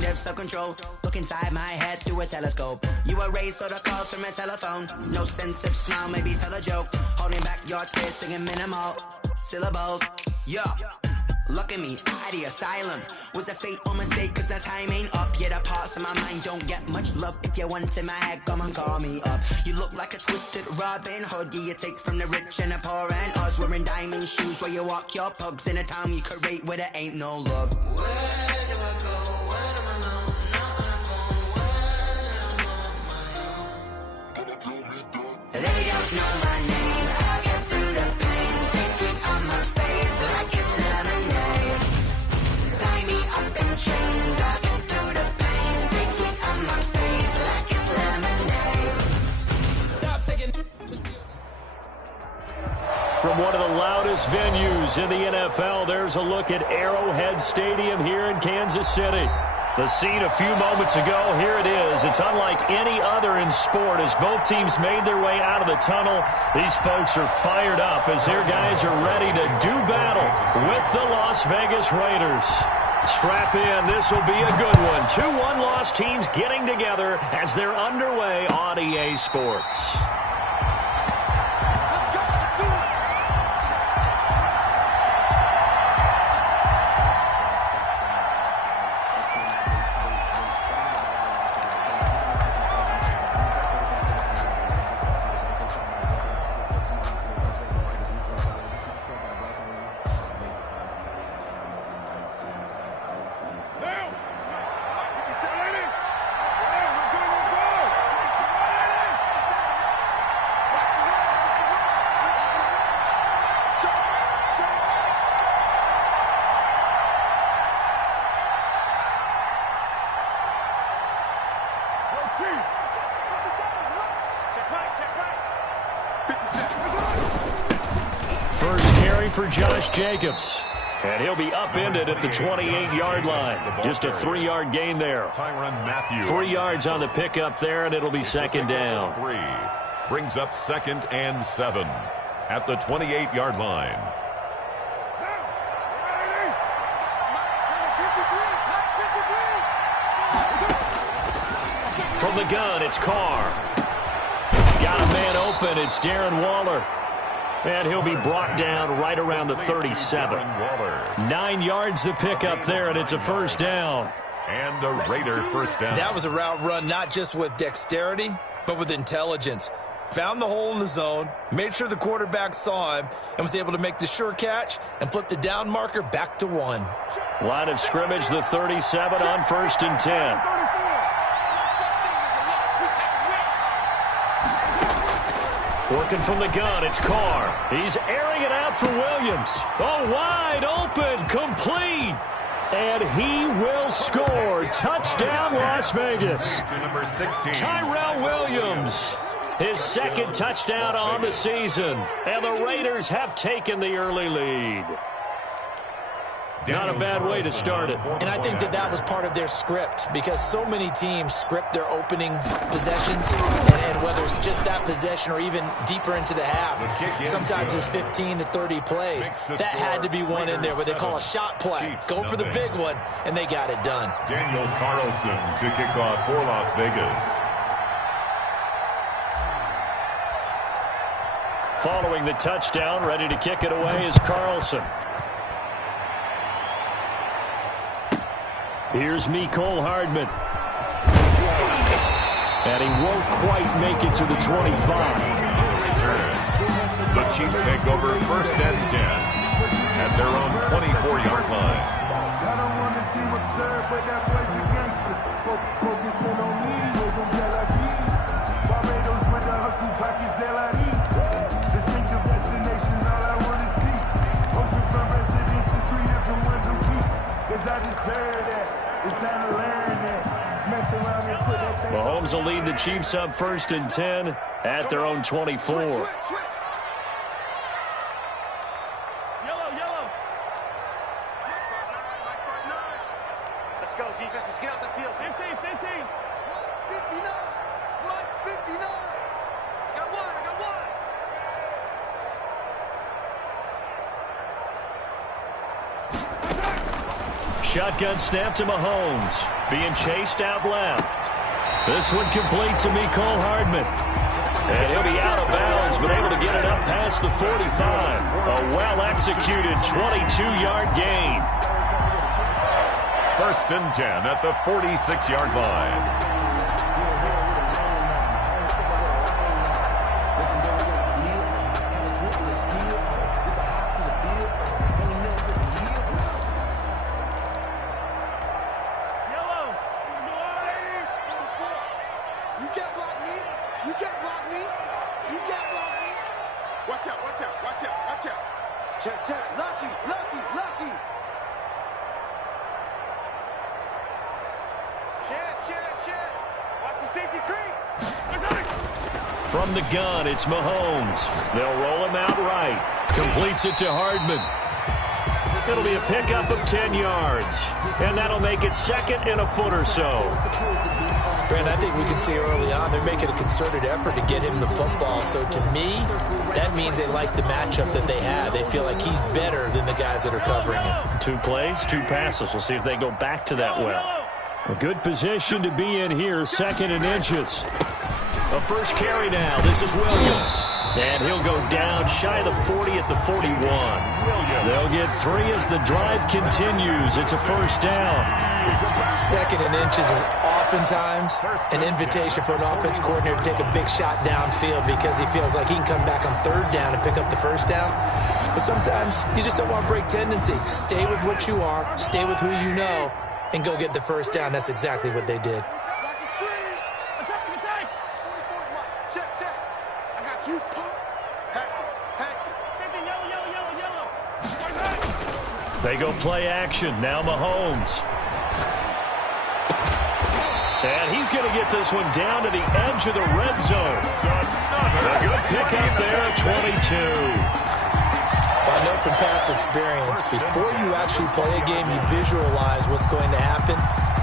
kind of self-control. Look inside my head through a telescope. You erase all the calls from a telephone. No sense of smile, maybe tell a joke. Holding back your tears, singing minimal syllables. Yeah. Look at me, out the asylum. Was a fate or mistake, cause the time ain't up. Yeah, the parts of my mind don't get much love. If you want in my head, come and call me up. You look like a twisted Robin Hood. Yeah, you take from the rich and the poor and us. Wearing diamond shoes while you walk your pugs in a town you create where there ain't no love. Where do I go? When am I alone? Not on the phone. When I'm on my own. They don't know my name. I get through the pain. Taste sweet on my face like it's lemonade. Tie me up in chains. I get through the pain. Taste sweet on my face like it's lemonade. Stop taking. From one of the loudest venues in the NFL, there's a look at Arrowhead Stadium here in Kansas City. The scene a few moments ago, here it is. It's unlike any other in sport as both teams made their way out of the tunnel. These folks are fired up as their guys are ready to do battle with the Las Vegas Raiders. Strap in, this will be a good one. 2 one-loss teams getting together as they're underway on EA Sports. First carry for Josh Jacobs. And he'll be upended at the 28-yard line. Just a 3-yard gain there. 3 yards on the pickup there, and it'll be second down. Brings up 2nd and 7 at the 28-yard line. From the gun, it's Carr. Got a man open. It's Darren Waller. And he'll be brought down right around the 37. 9 yards to pick up there, and it's a first down. And a Raider first down. That was a route run not just with dexterity, but with intelligence. Found the hole in the zone, made sure the quarterback saw him, and was able to make the sure catch and flip the down marker back to 1. Line of scrimmage, the 37 on 1st and 10. Working from the gun, it's Carr. He's airing it out for Williams. Oh, wide open, complete. And he will score. Touchdown, Las Vegas. Number 16. Tyrell Williams. His 2nd touchdown on the season. And the Raiders have taken the early lead. Not a bad way to start it. And I think that was part of their script, because so many teams script their opening possessions, and whether it's just that possession or even deeper into the half, sometimes it's 15 to 30 plays. That had to be one in there, what they call a shot play. Go for the big one, and they got it done. Daniel Carlson to kick off for Las Vegas. Following the touchdown, ready to kick it away is Carlson. Here's Mecole Hardman. And he won't quite make it to the 25. The Chiefs take over 1st and 10 at their own 24-yard line. I don't want to seem absurd, but that boy's a gangster. Focusing on me, go from Tel Aviv. Barbados with the hustle, pockets LIDs. Distinctive destinations, all I want to see. Ocean front residences, 3 different ones a week. Cause I deserve that. It's time to learn that. Mess around and put that thing. Mahomes will lead the Chiefs up 1st and 10 at their own 24. Yellow. Let's go, defense. Let's get out the field. 15. Watch 59. Watch 59. I got one. shotgun snap to Mahomes. Being chased out left. This one complete to Mecole Hardman. And he'll be out of bounds, but able to get it up past the 45. A well-executed 22-yard gain. 1st and 10 at the 46-yard line. From the gun, it's Mahomes. They'll roll him out right. Completes it to Hardman. It'll be a pickup of 10 yards. And that'll make it 2nd and a foot or so. Brandon, I think we can see early on they're making a concerted effort to get him the football. So to me, that means they like the matchup that they have. They feel like he's better than the guys that are covering him. 2 plays, 2 passes. We'll see if they go back to that well. A good position to be in here, 2nd and inches. A first carry now. This is Williams. And he'll go down shy of the 40 at the 41. They'll get 3 as the drive continues. It's a first down. 2nd and inches is oftentimes an invitation for an offense coordinator to take a big shot downfield because he feels like he can come back on 3rd down and pick up the first down. But sometimes you just don't want to break tendency. Stay with what you are, stay with who you know, and go get the first down. That's exactly what they did. They go play action. Now Mahomes. And he's going to get this one down to the edge of the red zone. A good pickup there at 22. I know from past experience, before you actually play a game, you visualize what's going to happen.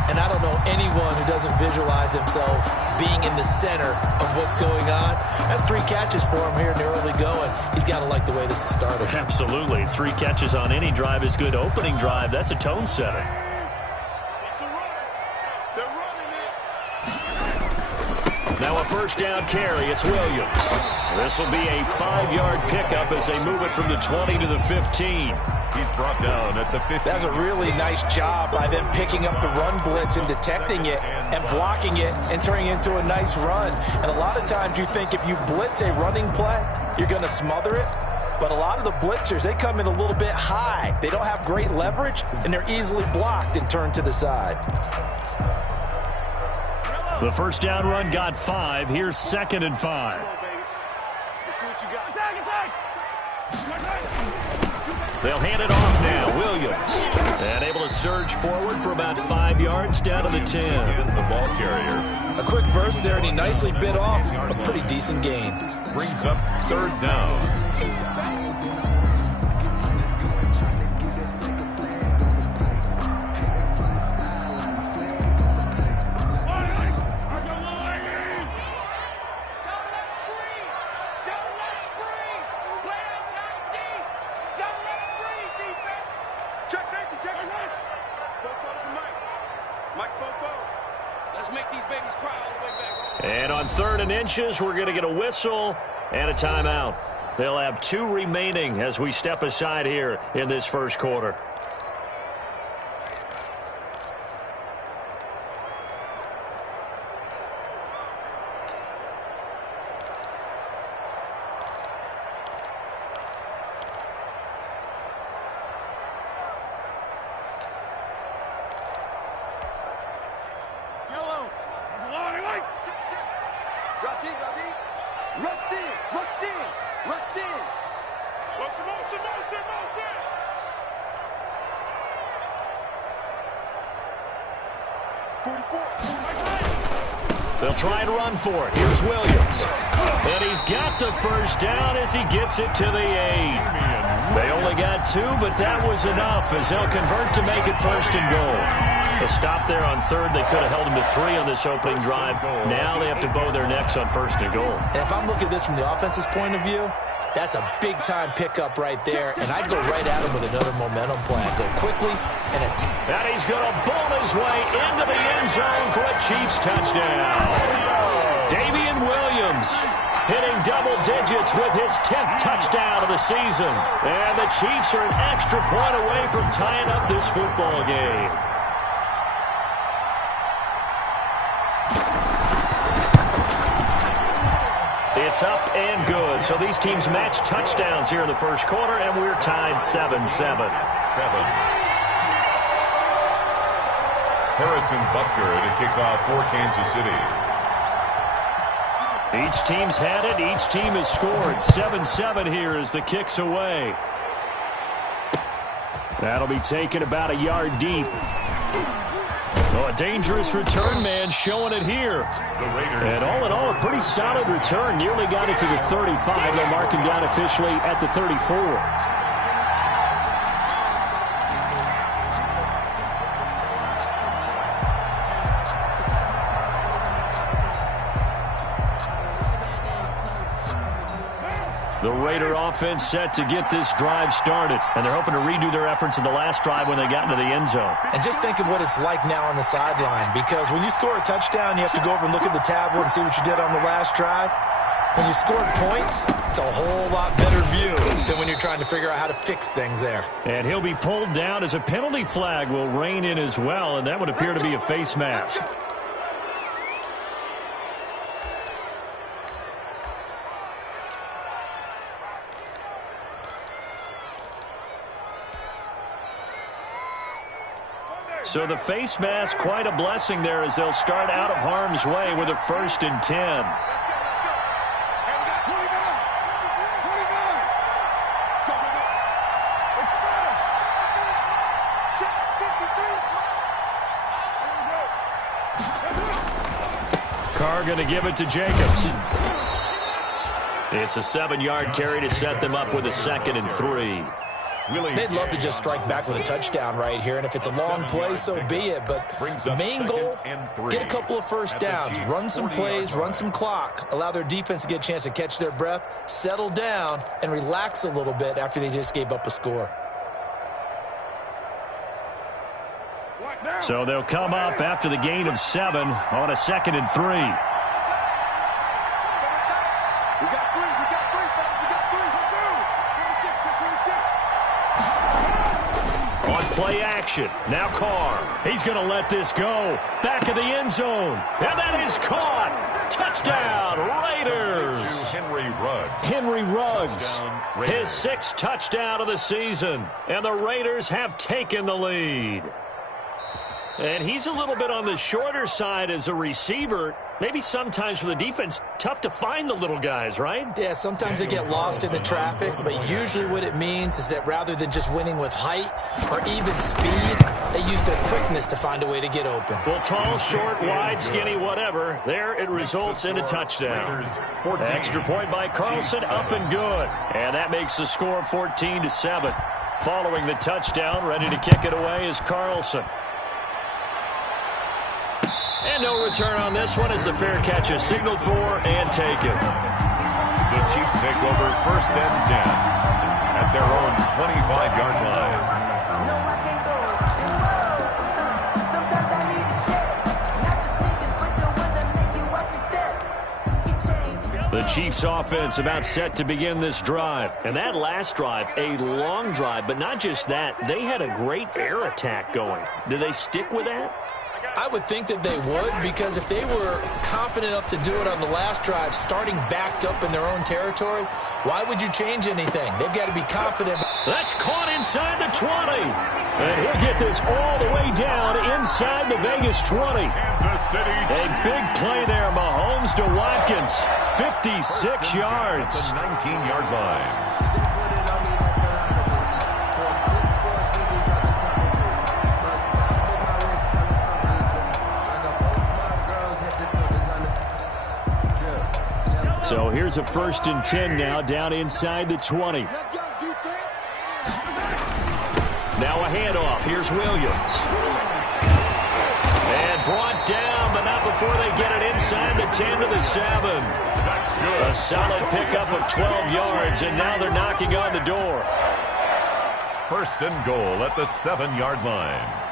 And I don't know anyone who doesn't visualize themselves being in the center of what's going on. That's 3 catches for him here in the early going. He's got to like the way this is started. Absolutely. 3 catches on any drive is good. Opening drive, that's a tone setter. Now a first down carry. It's Williams. This will be a 5-yard pickup as they move it from the 20 to the 15. He's brought down at the 15. That's a really nice job by them picking up the run blitz and detecting it and blocking it and turning it into a nice run. And a lot of times you think if you blitz a running play, you're going to smother it. But a lot of the blitzers, they come in a little bit high. They don't have great leverage, and they're easily blocked and turned to the side. The first down run got 5. Here's 2nd and 5. They'll hand it off now. Williams. And able to surge forward for about 5 yards down to the 10. The ball carrier. A quick burst there, and he nicely bit off a pretty decent gain. Brings up 3rd down. And on 3rd and inches, we're going to get a whistle and a timeout. They'll have 2 remaining as we step aside here in this first quarter. They'll try and run for it. Here's Williams. And he's got the first down as he gets it to the 8. They only got 2, but that was enough as they'll convert to make it 1st and goal. A stop there on 3rd. They could have held him to 3 on this opening drive. Now they have to bow their necks on 1st and goal. And if I'm looking at this from the offense's point of view, That's a big-time pickup right there, and I'd go right at him with another momentum plan. Go quickly and attack. And he's going to bowl his way into the end zone for a Chiefs touchdown. Damian Williams hitting double digits with his 10th touchdown of the season. And the Chiefs are an extra point away from tying up this football game. It's up and good. So these teams match touchdowns here in the first quarter, and we're tied 7-7. Harrison Butker to kick off for Kansas City. Each team's had it. Each team has scored. 7-7 here as the kick's away. That'll be taken about a yard deep. Oh, a dangerous return man showing it here. And all in all, a pretty solid return. Nearly got it to the 35. They'll mark him down officially at the 34. The Raider offense set to get this drive started, and they're hoping to redo their efforts in the last drive when they got into the end zone. And just think of what it's like now on the sideline, because when you score a touchdown, you have to go over and look at the tablet and see what you did on the last drive. When you scored points, it's a whole lot better view than when you're trying to figure out how to fix things there. And he'll be pulled down as a penalty flag will rein in as well, and that would appear to be a face mask. So the face mask, quite a blessing there as they'll start out of harm's way with a 1st and 10. Let's go. Hey, we got 29. 29. Go, go, go. Check 53. Carr going to give it to Jacobs. It's a 7-yard carry to set them up with a 2nd and 3. They'd love to just strike back with a touchdown right here, and if it's a long play, so be it. But the main goal, get a couple of first downs, run some plays, run some clock, allow their defense to get a chance to catch their breath, settle down, and relax a little bit after they just gave up a score. So they'll come up after the gain of 7 on a 2nd and 3. Play action. Now Carr. He's going to let this go. Back of the end zone. And that is caught. Touchdown, Raiders. Henry Ruggs. His 6th touchdown of the season. And the Raiders have taken the lead. And he's a little bit on the shorter side as a receiver. Maybe sometimes for the defense, tough to find the little guys, right? Yeah, sometimes they get lost in the traffic, but usually what it means is that rather than just winning with height or even speed, they use their quickness to find a way to get open. Well, tall, short, wide, skinny, whatever. There it results in a touchdown. Extra point by Carlson, up and good. And that makes the score 14-7. Following the touchdown, ready to kick it away is Carlson. And no return on this one as the fair catch is signaled for and taken. The Chiefs take over 1st and 10 at their own 25-yard line. The Chiefs offense about set to begin this drive. And that last drive, a long drive, but not just that. They had a great air attack going. Do they stick with that? I would think that they would, because if they were confident enough to do it on the last drive, starting backed up in their own territory, why would you change anything? They've got to be confident. That's caught inside the 20. And he'll get this all the way down inside the Vegas 20. A big play there, Mahomes to Watkins. 56 yards. The 19-yard line. So here's a 1st and 10 now down inside the 20. Now a handoff. Here's Williams. And brought down, but not before they get it inside the 10 to the 7. That's good. A solid pickup of 12 yards, and now they're knocking on the door. First and goal at the 7-yard line.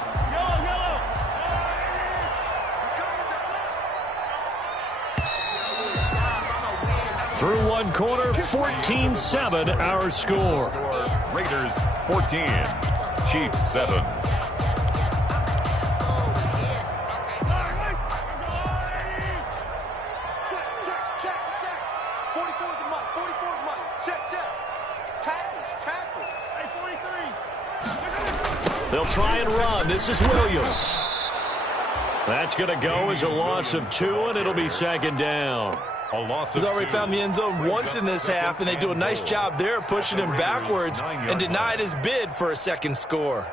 Through one quarter, 14-7 our score. Raiders 14, Chiefs 7. They'll try and run. This is Williams. That's going to go as a loss of 2, and it'll be second down. He's already found the end zone once in this half, and they do a nice job there pushing him backwards and denied his bid for a second score.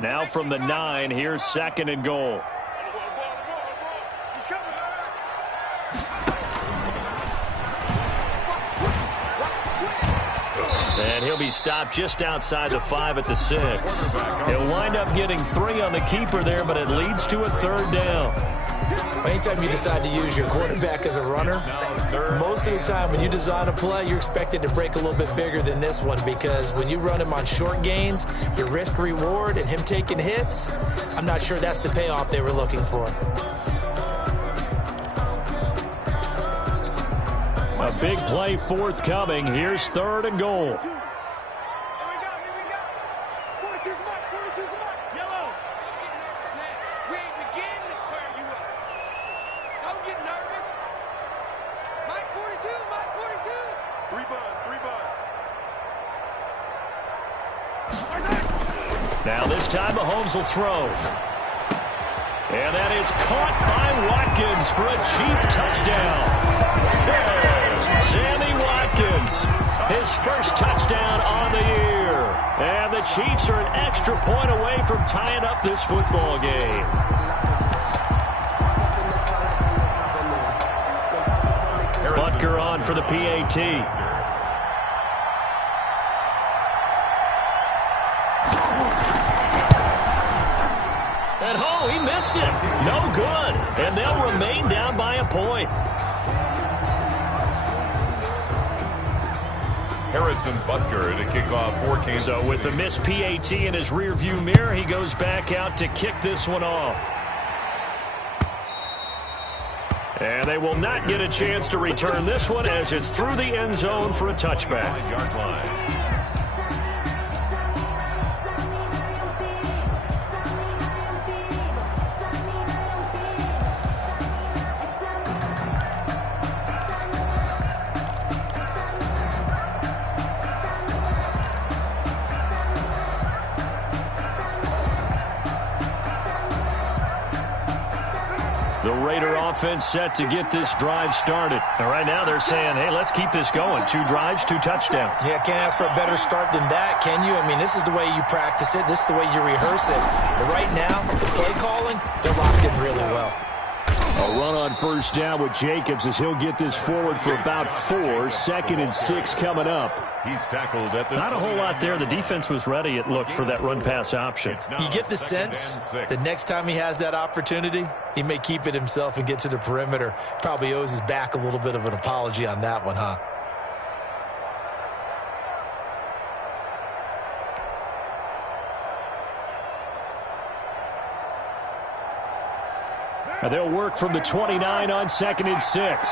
Now from the 9, here's second and goal. And he'll be stopped just outside the 5 at the 6. He'll wind up getting 3 on the keeper there, but it leads to a third down. Anytime you decide to use your quarterback as a runner, most of the time when you design a play, you're expected to break a little bit bigger than this one, because when you run him on short gains, your risk reward and him taking hits, I'm not sure that's the payoff they were looking for. A big play forthcoming. Here's third and goal. Now this time Mahomes will throw. And that is caught by Watkins for a Chief touchdown. Sammy Watkins, his first touchdown on the year. And the Chiefs are an extra point away from tying up this football game. Butker on for the PAT. He missed it. No good. And they'll remain down by a point. Harrison Butker to kick off for Kansas City. So with the missed PAT in his rearview mirror, he goes back out to kick this one off. And they will not get a chance to return this one as it's through the end zone for a touchback. 5-yard line. Offense set to get this drive started. And right now they're saying, hey, let's keep this going. 2 drives, 2 touchdowns. Yeah, can't ask for a better start than that, can you? I mean, this is the way you practice it. This is the way you rehearse it. But right now, the play calling, they're locked in really well. A run on first down with Jacobs as he'll get this forward for about 4. Second and 6 coming up. He's tackled at the Not a whole lot there. The defense was ready, it looked, for that run-pass option. You get the sense that next time he has that opportunity, he may keep it himself and get to the perimeter. Probably owes his back a little bit of an apology on that one, huh? And they'll work from the 29 on second and 6.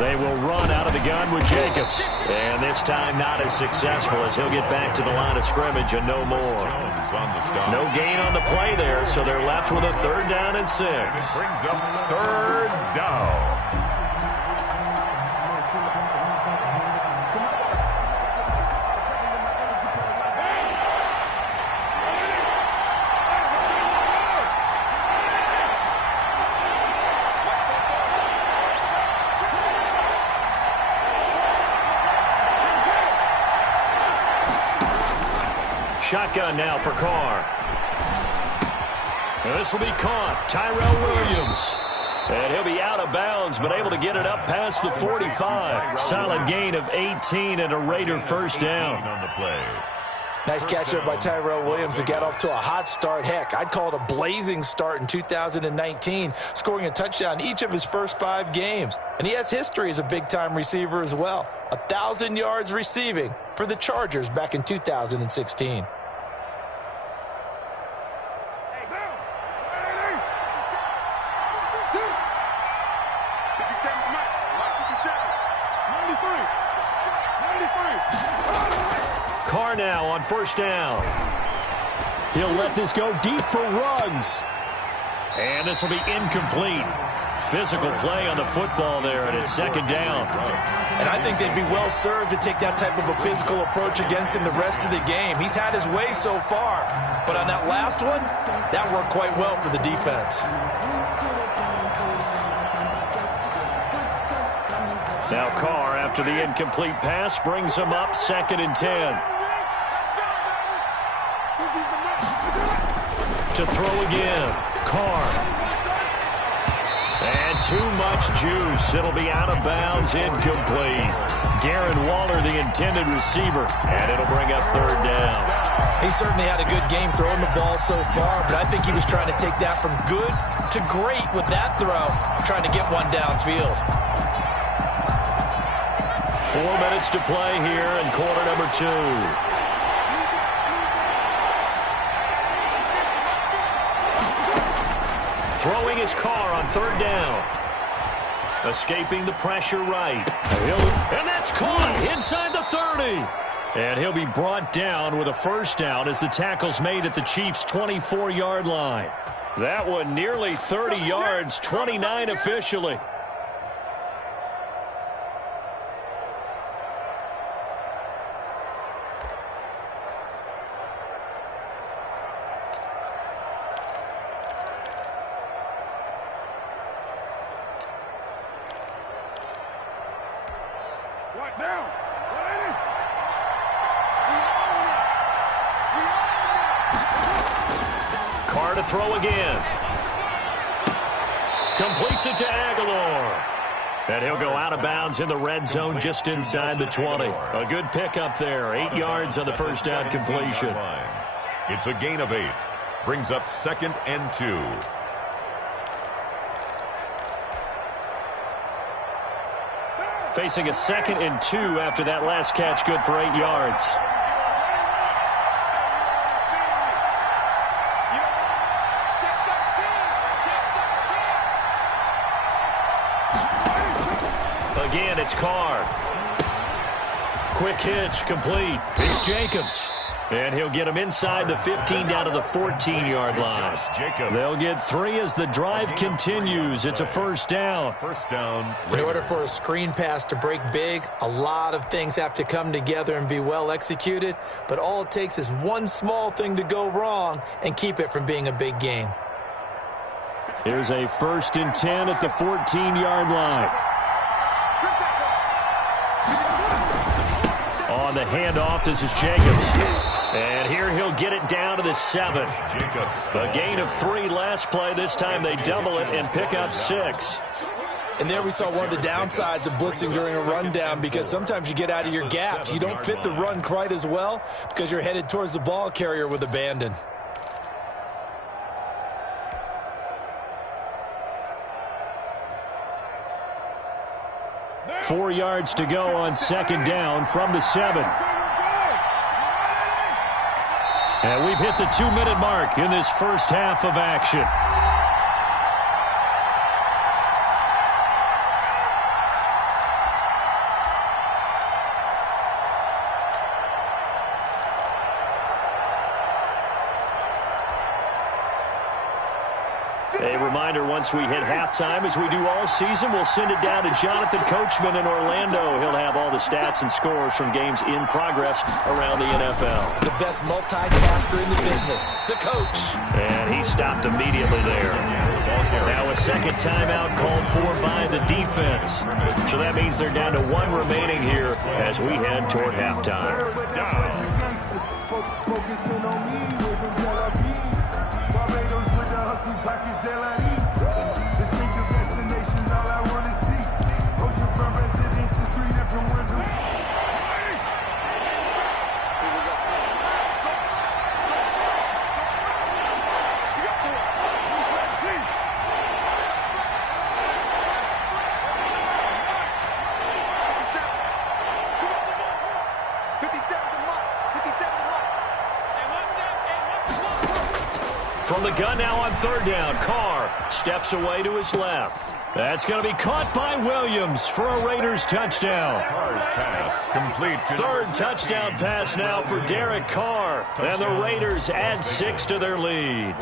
They will run out of the gun with Jacobs. And this time not as successful as he'll get back to the line of scrimmage and no more. No gain on the play there, so they're left with a 3rd down and 6. Brings up 3rd down. Shotgun now for Carr. And this will be caught. Tyrell Williams. And he'll be out of bounds, but able to get it up past the 45. Solid gain of 18 and a Raider first down. On the play. Nice catch up by Tyrell Williams who got off to a hot start. Heck, I'd call it a blazing start in 2019, scoring a touchdown each of his first 5 games. And he has history as a big-time receiver as well. 1,000 yards receiving for the Chargers back in 2016. Carr now on first down. He'll let this go deep for Ruggs. And this will be incomplete. Physical play on the football there, and it's second down. And I think they'd be well served to take that type of a physical approach against him the rest of the game. He's had his way so far, but on that last one, that worked quite well for the defense. Now Carr, after the incomplete pass, brings him up 2nd and 10. To throw again. Carr. And too much juice. It'll be out of bounds, incomplete. Darren Waller, the intended receiver, and it'll bring up 3rd down. He certainly had a good game throwing the ball so far, but I think he was trying to take that from good to great with that throw, trying to get one downfield. 4 minutes to play here in quarter number 2. Throwing his Carr on 3rd down. Escaping the pressure right. And that's caught inside the 30. And he'll be brought down with a first down as the tackle's made at the Chiefs' 24-yard line. That one nearly 30 yards, 29 officially. Carr to throw again. Completes it to Aguilar. And he'll go out of bounds in the red zone just inside the 20. A good pickup there. 8 yards on the first down completion. It's a gain of 8. Brings up 2nd and 2. Facing a 2nd and 2 after that last catch, good for 8 yards. Again, it's Carr. Quick hitch, complete. It's Jacobs. And he'll get him inside the 15 down to the 14-yard line. They'll get 3 as the drive continues. It's a first down. First down. In order for a screen pass to break big, a lot of things have to come together and be well executed. But all it takes is one small thing to go wrong and keep it from being a big game. Here's a 1st and 10 at the 14-yard line. On the handoff, this is Jacobs. And here he'll get it down to the 7. A gain of 3 last play. This time they double it and pick up 6. And there we saw one of the downsides of blitzing during a rundown, because sometimes you get out of your gaps. You don't fit the run quite as well because you're headed towards the ball carrier with abandon. Four yards to go on 2nd down from the 7. And we've hit the 2-minute mark in this first half of action. A reminder, once we hit halftime, as we do all season, we'll send it down to Jonathan Coachman in Orlando. He'll have all the stats and scores from games in progress around the NFL. The best multitasker in the business, the coach. And he stopped immediately there. Now a second timeout called for by the defense. So that means they're down to 1 remaining here as we head toward halftime. Focusing on me, way from Tel Aviv. Barbados with the hustle pockets, LIDs. Distinctive destinations, all I wanna see. Oceanfront residences, 3 different ones. From the gun now on third down, Carr steps away to his left. That's going to be caught by Williams for a Raiders touchdown. Carr's pass complete. Third touchdown pass now for Derek Carr. And the Raiders add 6 to their lead.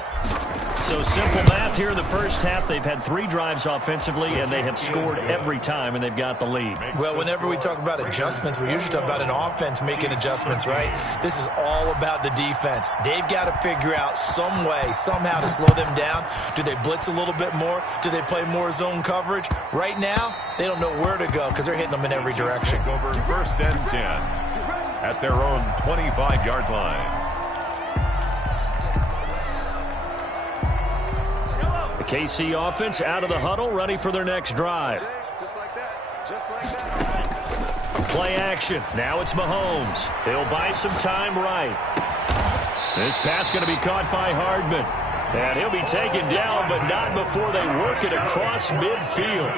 So simple math here in the first half. They've had 3 drives offensively, and they have scored every time, and they've got the lead. Well, whenever we talk about adjustments, we usually talk about an offense making adjustments, right? This is all about the defense. They've got to figure out some way, somehow to slow them down. Do they blitz a little bit more? Do they play more zone coverage? Right now, they don't know where to go because they're hitting them in every direction. Over 1st and 10 at their own 25-yard line. The KC offense out of the huddle, ready for their next drive. Just like that. Just like that. Play action. Now it's Mahomes. He'll buy some time right. This pass going to be caught by Hardman. And he'll be taken down, but not before they work it across midfield.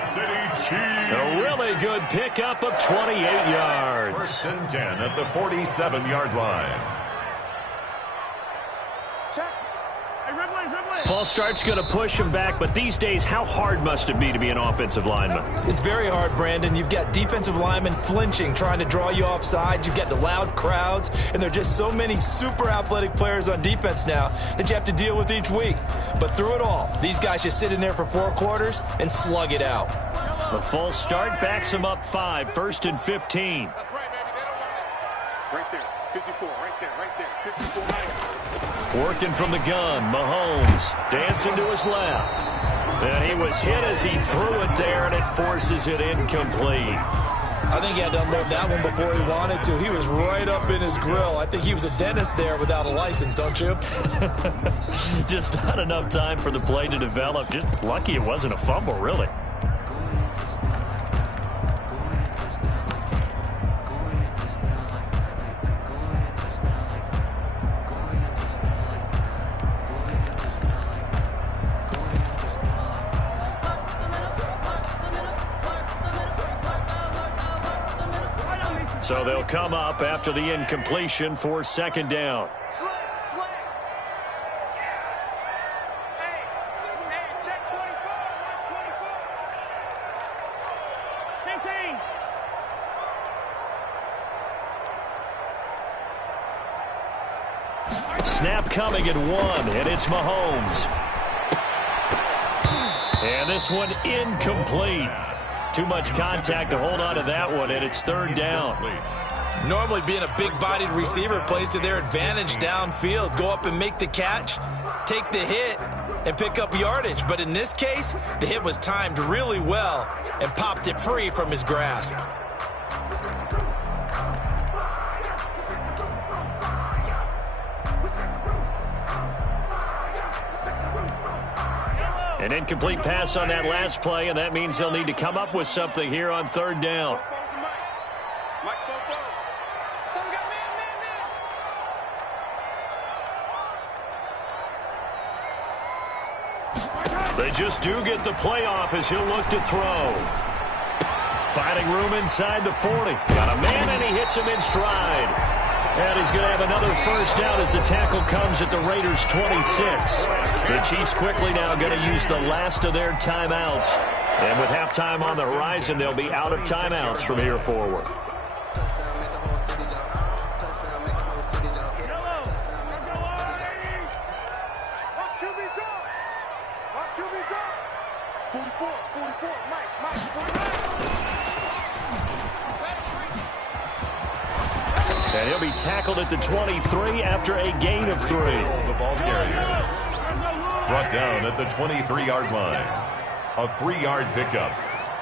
A really good pickup of 28 yards. 1st and 10 at the 47-yard line. False start's going to push him back, but these days, how hard must it be to be an offensive lineman? It's very hard, Brandon. You've got defensive linemen flinching, trying to draw you offside. You've got the loud crowds, and there are just so many super athletic players on defense now that you have to deal with each week. But through it all, these guys just sit in there for 4 quarters and slug it out. The false start backs him up 5, 1st and 15. That's right, baby. They don't want it. Right there. 54. Right there. 54. Working from the gun, Mahomes dancing to his left. And he was hit as he threw it there, and it forces it incomplete. I think he had to unload that one before he wanted to. He was right up in his grill. I think he was a dentist there without a license, don't you? Just not enough time for the play to develop. Just lucky it wasn't a fumble, really. So they'll come up after the incompletion for 2nd down. Slay. Hey, check 24. Watch 24. 15. Snap coming at 1, and it's Mahomes. And this one incomplete. Too much contact to hold on to that one, and it's 3rd down. Normally being a big-bodied receiver plays to their advantage downfield. Go up and make the catch, take the hit, and pick up yardage. But in this case, the hit was timed really well and popped it free from his grasp. An incomplete pass on that last play, and that means they'll need to come up with something here on 3rd down. They just do get the playoff as he'll look to throw. Finding room inside the 40. Got a man, and he hits him in stride. And he's going to have another 1st down as the tackle comes at the Raiders' 26. The Chiefs quickly now going to use the last of their timeouts. And with halftime on the horizon, they'll be out of timeouts from here forward. And he'll be tackled at the 23 after a gain of 3. The ball carrier brought down at the 23-yard line. A 3-yard pickup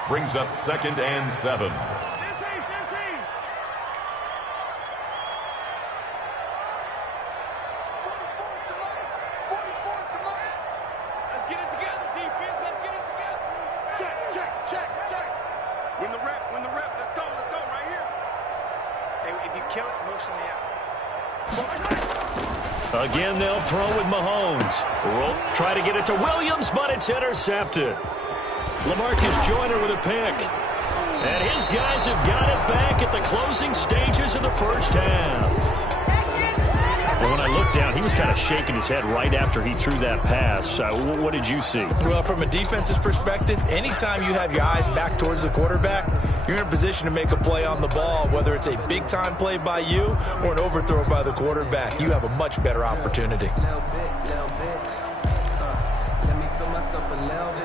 brings up 2nd and 7. check. Win the rep, let's go right here. Hey, if you kill it, motion me out. Again, they'll throw with Mahomes. Try to get it to Williams, but it's intercepted. LaMarcus Joyner with a pick. And his guys have got it back at the closing stages of the first half. And when I looked down, he was kind of shaking his head right after he threw that pass. What did you see? Well, from a defense's perspective, anytime you have your eyes back towards the quarterback, you're in a position to make a play on the ball, whether it's a big-time play by you or an overthrow by the quarterback. You have a much better opportunity. Little bit. Let me feel myself a little bit.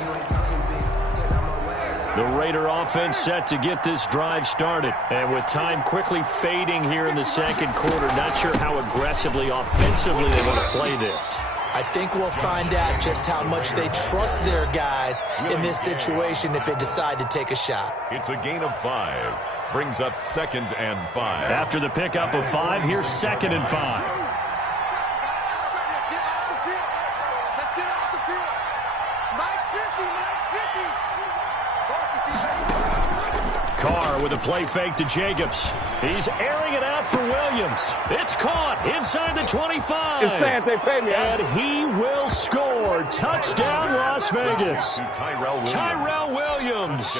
You ain't talking big. Get out my way. The Raider offense set to get this drive started. And with time quickly fading here in the second quarter, not sure how aggressively, offensively they want to play this. I think we'll find out just how much they trust their guys in this situation if they decide to take a shot. It's a gain of 5. Brings up 2nd and 5. After the pickup of 5, here's 2nd and 5. Let's get off the field. Mike's 50. Carr with a play fake to Jacobs. He's airing it out for Williams. It's caught inside the 25. It's sad they pay me. And he will score. Touchdown, Las Vegas. Tyrell Williams.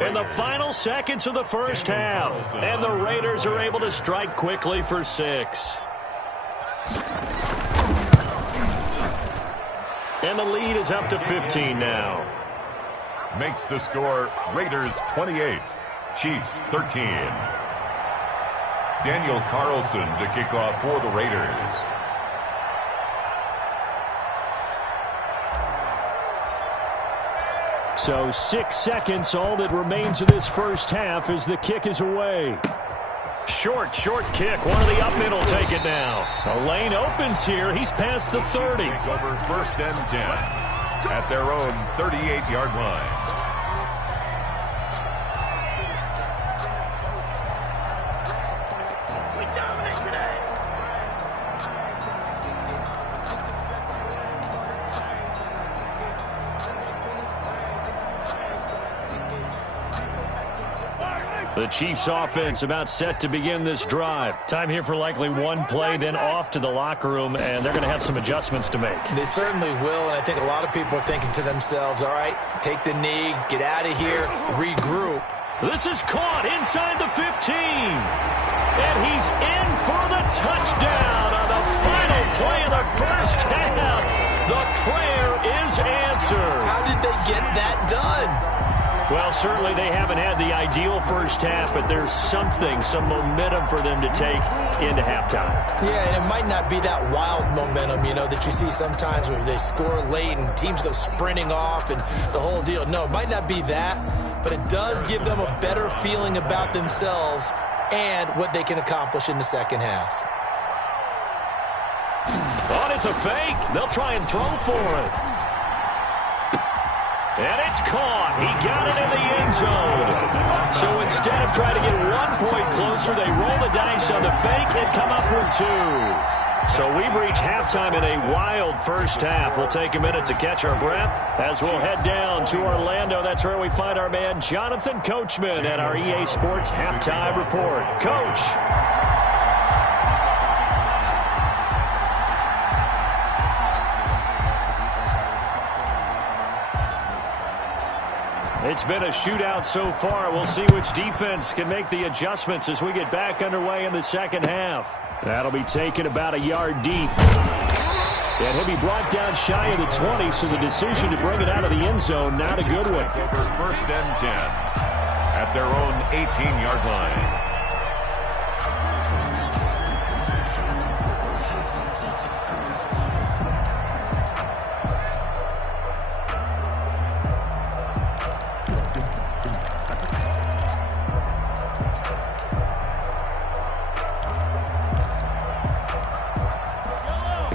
In the final seconds of the first half. And the Raiders are able to strike quickly for 6. And the lead is up to 15 now. Makes the score Raiders 28, Chiefs 13. Daniel Carlson to kick off for the Raiders. So 6 seconds, all that remains of this first half as the kick is away. Short kick. One of the up mid will take it now. The lane opens here. He's past the 30. Take over 1st and 10 at their own 38-yard line. The Chiefs offense about set to begin this drive. Time here for likely one play, then off to the locker room, and they're going to have some adjustments to make. They certainly will, and I think a lot of people are thinking to themselves, all right, take the knee, get out of here, regroup. This is caught inside the 15. And he's in for the touchdown on the final play of the first half. The prayer is answered. How did they get that done? Well, certainly they haven't had the ideal first half, but there's some momentum for them to take into halftime. Yeah, and it might not be that wild momentum, that you see sometimes when they score late and teams go sprinting off and the whole deal. No, it might not be that, but it does give them a better feeling about themselves and what they can accomplish in the second half. Oh, it's a fake. They'll try and throw for it. And it's caught. He got it in the end zone. So instead of trying to get 1 point closer, they roll the dice on the fake and come up with 2. So we've reached halftime in a wild first half. We'll take a minute to catch our breath as we'll head down to Orlando. That's where we find our man Jonathan Coachman at our EA Sports Halftime Report. Coach. It's been a shootout so far. We'll see which defense can make the adjustments as we get back underway in the second half. That'll be taken about a yard deep. And he'll be brought down shy of the 20, so the decision to bring it out of the end zone, not a good one. Over 1st and 10 at their own 18-yard line.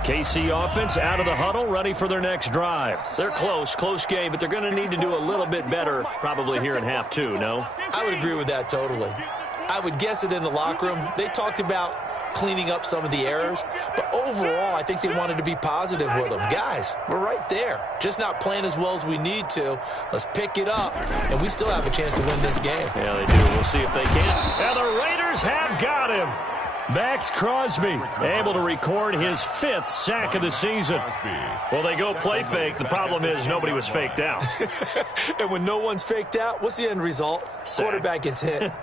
KC offense out of the huddle, ready for their next drive. They're close game, but they're going to need to do a little bit better probably here in half 2, no? I would agree with that totally. I would guess it in the locker room. They talked about cleaning up some of the errors. But overall, I think they wanted to be positive with them. Guys, we're right there. Just not playing as well as we need to. Let's pick it up, and we still have a chance to win this game. Yeah, they do. We'll see if they can. And the Raiders have got him. Max Crosby able to record his 5th sack of the season. Well, they go play fake. The problem is nobody was faked out. And when no one's faked out, what's the end result? Sack. Quarterback gets hit.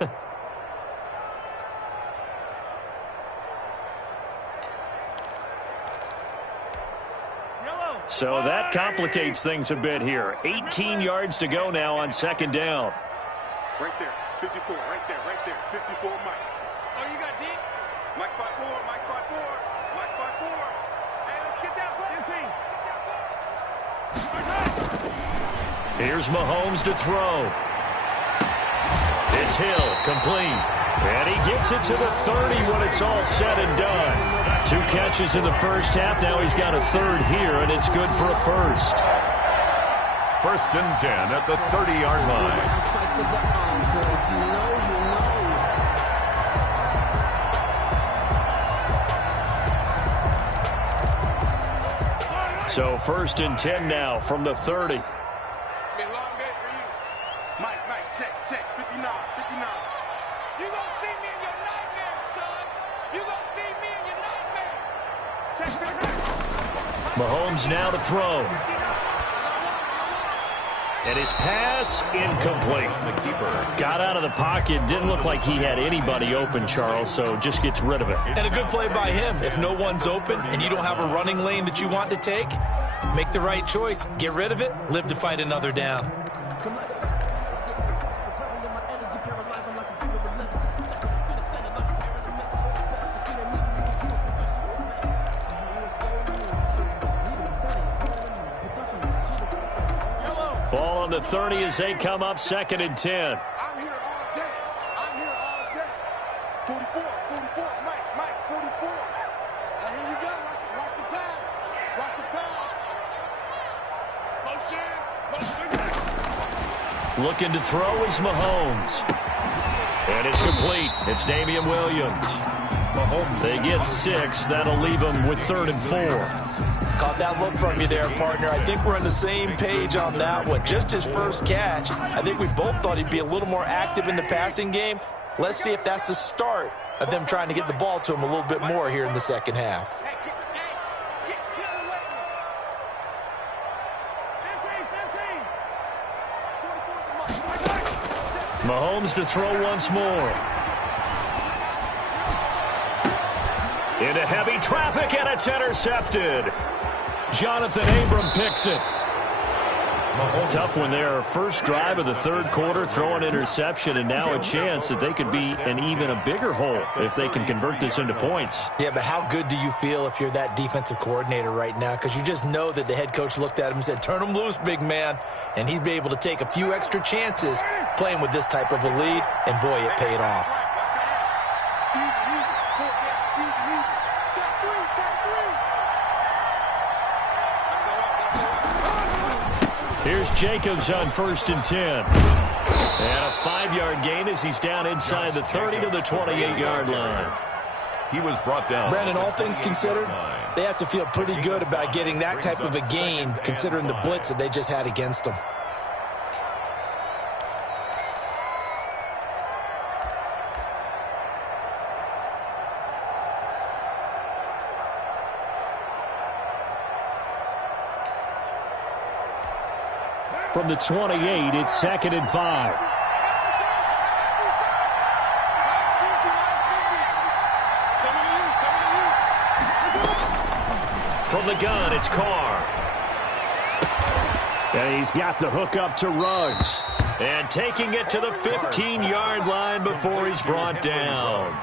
So that complicates things a bit here. 18 yards to go now on 2nd down. Right there, 54, right there, 54, Mike. Oh, you got deep? Mike 5-4, Mike 5-4, Mike 5-4. Hey, let's get that ball. 15. Here's Mahomes to throw. It's Hill, complete. And he gets it to the 30 when it's all said and done. 2 catches in the first half. Now he's got a 3rd here, and it's good for a 1st. 1st and 10 at the 30-yard line. So 1st and 10 now from the 30. It's been a long day for you. Mike, check, 59. You gonna see me in your nightmares, son. You gonna see me in your nightmares. Check. Mahomes now to throw. And his pass incomplete. The keeper Got out of the pocket. Didn't look like he had anybody open, Charles, so just gets rid of it. And a good play by him. If no one's open and you don't have a running lane that you want to take, make the right choice. Get rid of it. Live to fight another down. Ball on the 30 as they come up 2nd and 10. I'm here all day. 44, Mike, 44. Now here you go. Watch the pass. Watch the pass. Motion. Looking to throw is Mahomes. And it's complete. It's Damian Williams. They get 6. That'll leave them with 3rd and 4. Caught that look from you there, partner. I think we're on the same page on that one. Just his first catch. I think we both thought he'd be a little more active in the passing game. Let's see if that's the start of them trying to get the ball to him a little bit more here in the second half. Get away. 15. Mahomes to throw once more. Into heavy traffic, and it's intercepted. Jonathan Abram picks it. Tough one there. First drive of the 3rd quarter, throw an interception, and now a chance that they could be in even a bigger hole if they can convert this into points. Yeah, but how good do you feel if you're that defensive coordinator right now? Because you just know that the head coach looked at him and said, turn him loose, big man. And he'd be able to take a few extra chances playing with this type of a lead, and boy, it paid off. Here's Jacobs on 1st and 10. And a 5-yard gain as he's down inside the 30 to the 28-yard line. He was brought down. Brandon, all things considered, they have to feel pretty good about getting that type of a gain considering the blitz that they just had against them. From the 28, it's 2nd and 5. From the gun, it's Carr. And he's got the hook up to Ruggs. And taking it to the 15-yard line before he's brought down.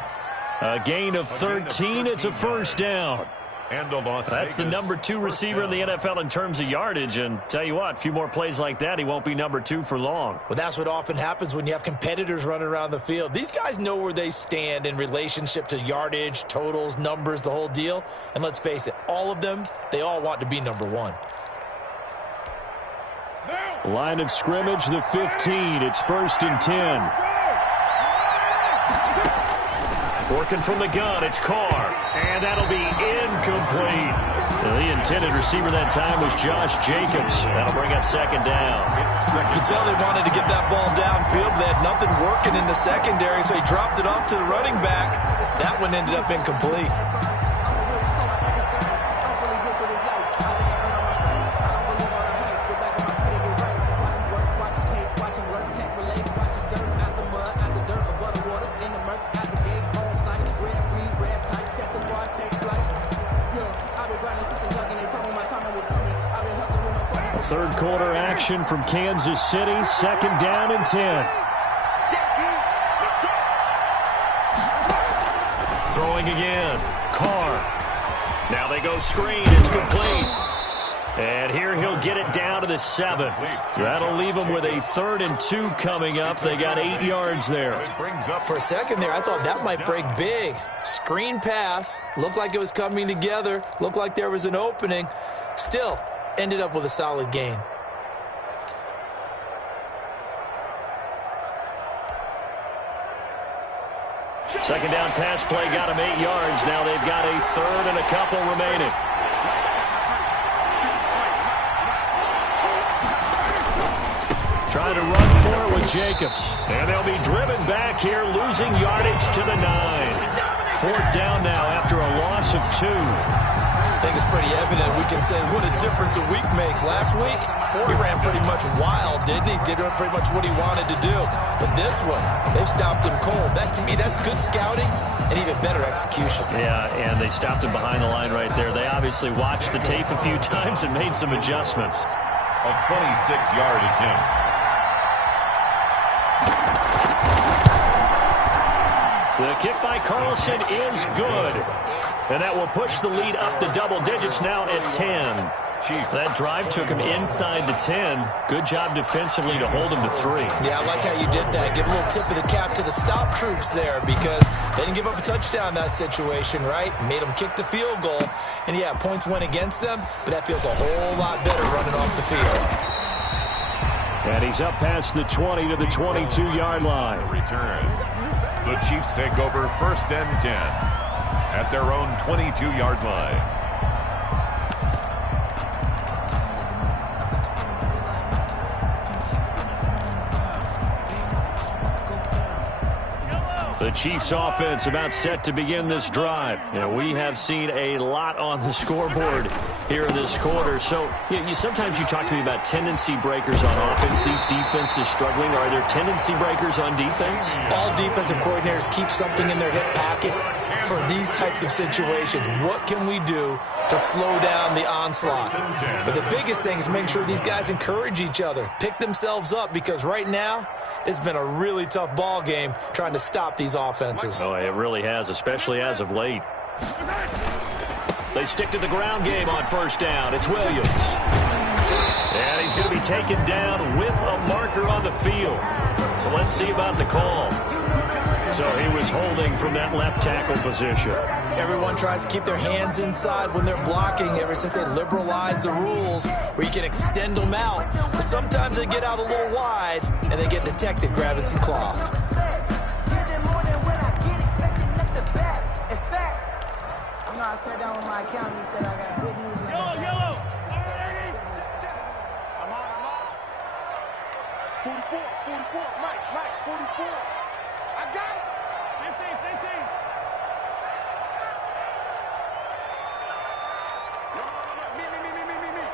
A gain of 13, it's a 1st down. And a Las That's the Vegas number 2 receiver in the NFL in terms of yardage. And tell you what, a few more plays like that, he won't be number 2 for long. Well, that's what often happens when you have competitors running around the field. These guys know where they stand in relationship to yardage, totals, numbers, the whole deal. And let's face it, all of them, they all want to be number 1. Line of scrimmage, the 15. It's 1st and 10. Working from the gun, it's Carr. And that'll be incomplete. The intended receiver that time was Josh Jacobs. That'll bring up second down. You could tell they wanted to get that ball downfield. They had nothing working in the secondary, so he dropped it off to the running back. That one ended up incomplete. Third quarter action from Kansas City. Second down and 10. Throwing again. Carr. Now they go screen. It's complete. And here he'll get it down to the 7. That'll leave them with a 3rd and 2 coming up. They got 8 yards there. For a second there, I thought that might break big. Screen pass. Looked like it was coming together. Looked like there was an opening. Still, ended up with a solid gain. Second down pass play got him 8 yards. Now they've got a 3rd and a couple remaining. Trying to run for it with Jacobs. And they'll be driven back here, losing yardage to the 9. 4th down now after a loss of 2. I think it's pretty evident. We can say what a difference a week makes. Last week, he ran pretty much wild, didn't he? Did pretty much what he wanted to do. But this one, they've stopped him cold. That, to me, that's good scouting and even better execution. Yeah, and they stopped him behind the line right there. They obviously watched the tape a few times and made some adjustments. A 26-yard attempt. The kick by Carlson is good. And that will push the lead up to double digits now at 10. That drive took him inside the 10. Good job defensively to hold him to 3. Yeah, I like how you did that. Give a little tip of the cap to the stop troops there because they didn't give up a touchdown in that situation, right? Made them kick the field goal. And, yeah, points went against them, but that feels a whole lot better running off the field. And he's up past the 20 to the 22-yard line. Return. The Chiefs take over 1st and 10. At their own 22-yard line. The Chiefs offense about set to begin this drive. You know, we have seen a lot on the scoreboard here in this quarter. So sometimes you talk to me about tendency breakers on offense. These defenses struggling. Are there tendency breakers on defense? All defensive coordinators keep something in their hip pocket for these types of situations. What can we do to slow down the onslaught? But the biggest thing is make sure these guys encourage each other, pick themselves up, because right now it's been a really tough ball game trying to stop these offenses. Oh, it really has, especially as of late. They stick to the ground game on 1st down. It's Williams. And he's going to be taken down with a marker on the field. So let's see about the call. So he was holding from that left tackle position. Everyone tries to keep their hands inside when they're blocking ever since they liberalized the rules where you can extend them out. But sometimes they get out a little wide and they get detected grabbing some cloth. I sat down with my accountant. He said I got good news. Yellow. I'm on. 44, Mike, 44. I got it. 15. No. Me.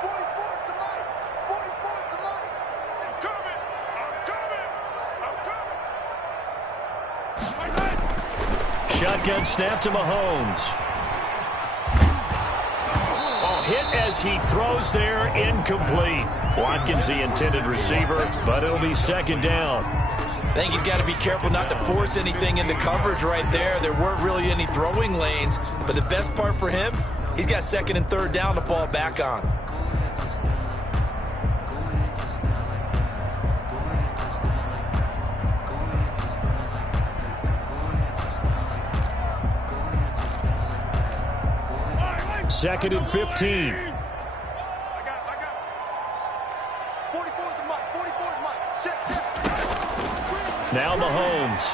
44's the Mike. I'm coming. Shotgun snap to Mahomes. Oh, hit as he throws there, incomplete. Watkins, the intended receiver, but it'll be 2nd down. I think he's got to be careful not to force anything into coverage right there. There weren't really any throwing lanes, but the best part for him, he's got 2nd and 3rd down to fall back on. Second and 15. I got it. 44's the Mike. Check. Now Mahomes.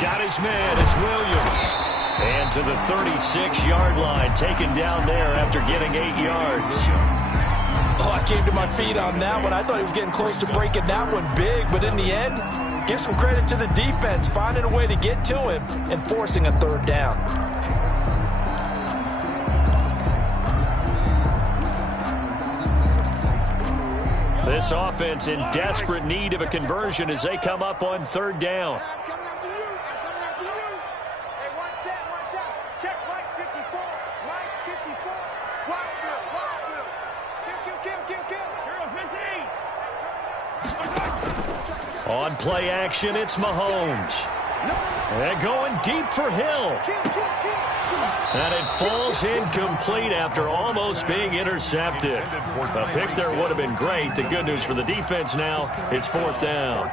Got his man. It's Williams. And to the 36-yard line, taken down there after getting 8 yards. Oh, I came to my feet on that one. I thought he was getting close to breaking that one big, but in the end, give some credit to the defense, finding a way to get to him and forcing a 3rd down. This offense in desperate need of a conversion as they come up on 3rd down. On play action, it's Mahomes. They're going deep for Hill. And it falls incomplete after almost being intercepted. A pick there would have been great. The good news for the defense now, it's 4th down.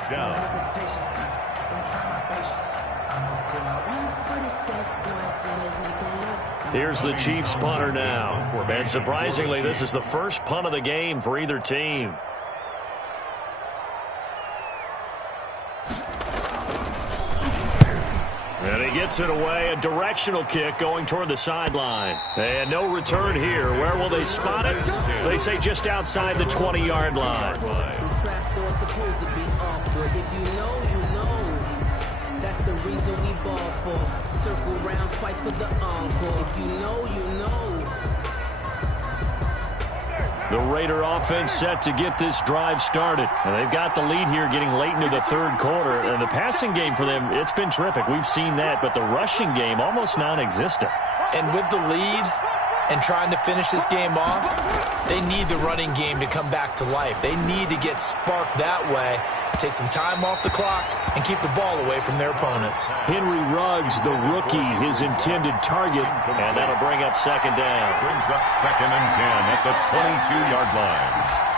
Here's the Chiefs punter now. And surprisingly, this is the first punt of the game for either team. And he gets it away, a directional kick going toward the sideline. And no return here. Where will they spot it? They say just outside the 20-yard line. The trap door's supposed to be awkward. If you know, you know. That's the reason we ball for. Circle round twice for the encore. If you know, you know. The Raider offense set to get this drive started. And they've got the lead here getting late into the 3rd quarter. And the passing game for them, it's been terrific. We've seen that. But the rushing game, almost non-existent. And with the lead and trying to finish this game off, they need the running game to come back to life. They need to get sparked that way, take some time off the clock, and keep the ball away from their opponents. Henry Ruggs, the rookie, his intended target, and that'll bring up 2nd down. Brings up 2nd and 10 at the 22-yard line.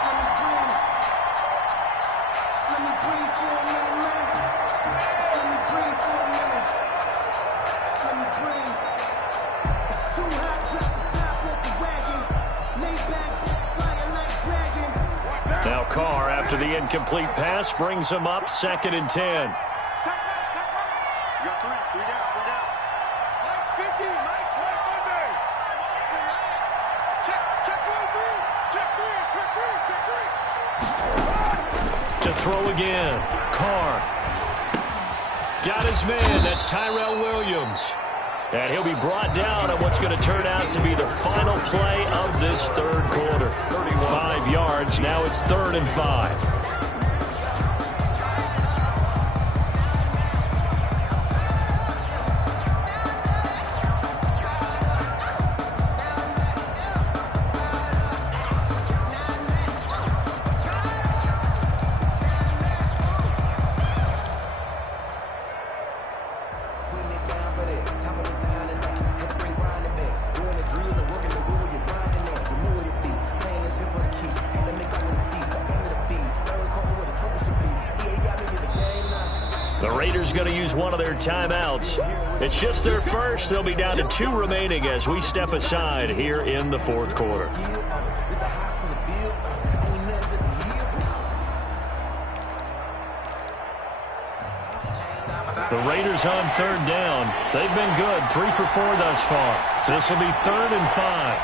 Now Carr, after the incomplete pass, brings him up 2nd and 10. You got 3 down. Mike's 50, Mike's right under. Check 3. To throw again. Carr. Got his man. That's Tyrell Williams. And he'll be brought down on what's going to turn out to be the final play of this 3rd quarter. 5 yards. Now it's 3rd and 5. Going to use one of their timeouts. It's just their first. They'll be down to 2 remaining as we step aside here in the 4th quarter. The Raiders on 3rd down. They've been good. 3 for 4 thus far. This will be 3rd and 5.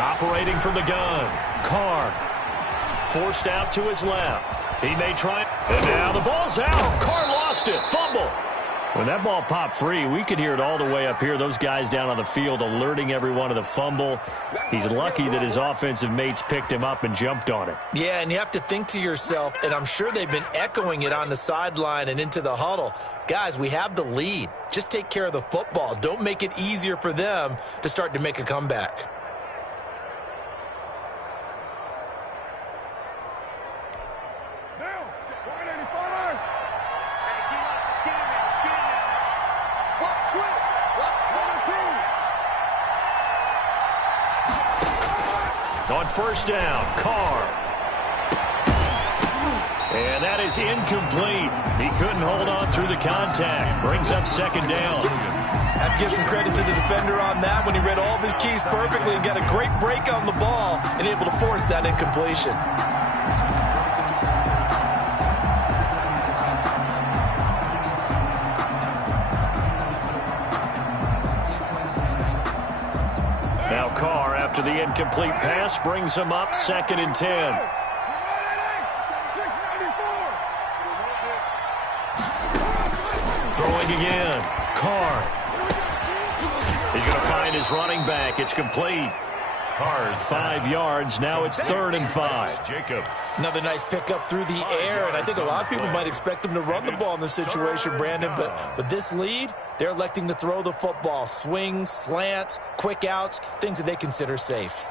Operating from the gun. Carr forced out to his left. He may try. And now the ball's out. Carr lost it. Fumble. When that ball popped free, we could hear it all the way up here. Those guys down on the field alerting everyone of the fumble. He's lucky that his offensive mates picked him up and jumped on it. Yeah, and you have to think to yourself, and I'm sure they've been echoing it on the sideline and into the huddle. Guys, we have the lead. Just take care of the football. Don't make it easier for them to start to make a comeback. On 1st down, Carr. And that is incomplete. He couldn't hold on through the contact. Brings up 2nd down. I have to give some credit to the defender on that when he read all of his keys perfectly and got a great break on the ball and able to force that incompletion. Now Carr, after the incomplete pass, brings him up 2nd and 10. Throwing again. Carr. He's going to find his running back. It's complete. Carr's 5 yards. Now it's 3rd and 5. Jacobs. Another nice pickup through the air, and I think a lot of people might expect them to run the ball in this situation, Brandon, but with this lead, they're electing to throw the football. Swings, slants, quick outs, things that they consider safe.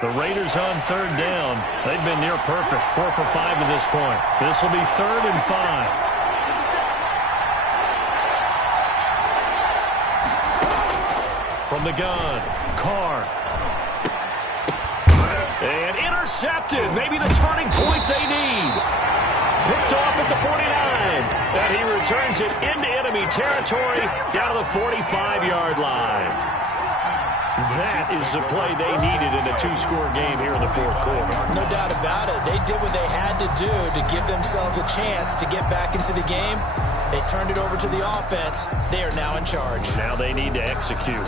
The Raiders on 3rd down. They've been near perfect. 4 for 5 to this point. This will be 3rd and 5. From the gun, Carr. And intercepted. Maybe the turning point they need. Picked off at the 49. And he returns it into enemy territory down to the 45-yard line. That is the play they needed in a 2-score game here in the 4th quarter. No doubt about it. They did what they had to do to give themselves a chance to get back into the game. They turned it over to the offense. They are now in charge. Now they need to execute.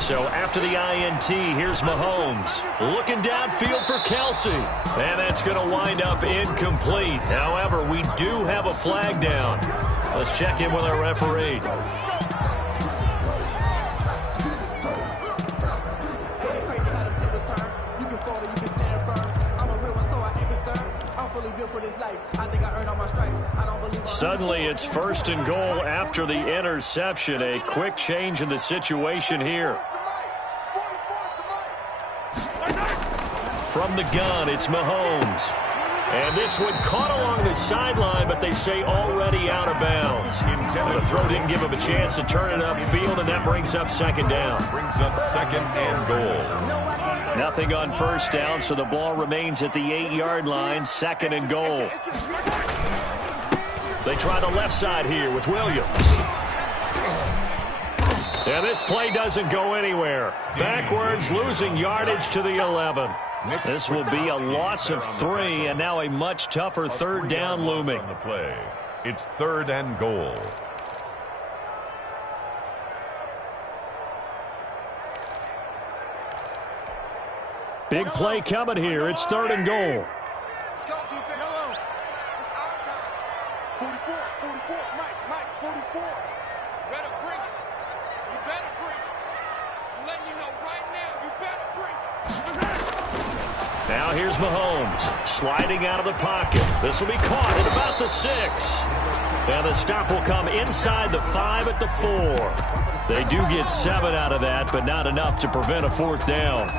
So after the INT, here's Mahomes. Looking downfield for Kelsey. And that's going to wind up incomplete. However, we do have a flag down. Let's check in with our referee. Suddenly, it's 1st and goal after the interception. A quick change in the situation here. From the gun, it's Mahomes. And this one caught along the sideline, but they say already out of bounds. The throw didn't give him a chance to turn it upfield, and that brings up 2nd down. Brings up 2nd and goal. Nothing on 1st down, so the ball remains at the 8-yard line, 2nd and goal. They try the left side here with Williams. And this play doesn't go anywhere. Backwards, losing yardage to the 11. This will be a loss of 3, and now a much tougher 3rd down looming. On the play. It's 3rd and goal. Big play coming here. It's 3rd and goal. Let's go, defense. It's our time. 44, Mike, 44. You better bring it. You better bring it. I'm letting you know right now, you better bring it. Now here's Mahomes, sliding out of the pocket. This will be caught at about the 6. And the stop will come inside the 5 at the 4. They do get 7 out of that, but not enough to prevent a 4th down.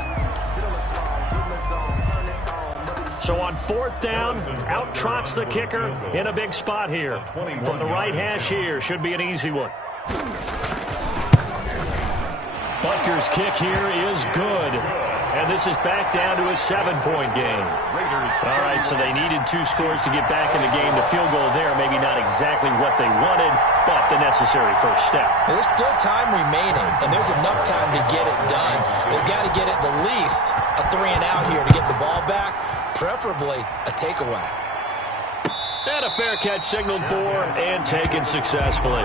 So on 4th down, out trots the kicker in a big spot here. From the right hash here, should be an easy one. Butker's kick here is good. And this is back down to a 7-point game. All right, so they needed 2 scores to get back in the game. The field goal there, maybe not exactly what they wanted, but the necessary first step. There's still time remaining, and there's enough time to get it done. They've got to get at the least a 3 and out here to get the ball back, preferably a takeaway. And a fair catch signaled for and taken successfully.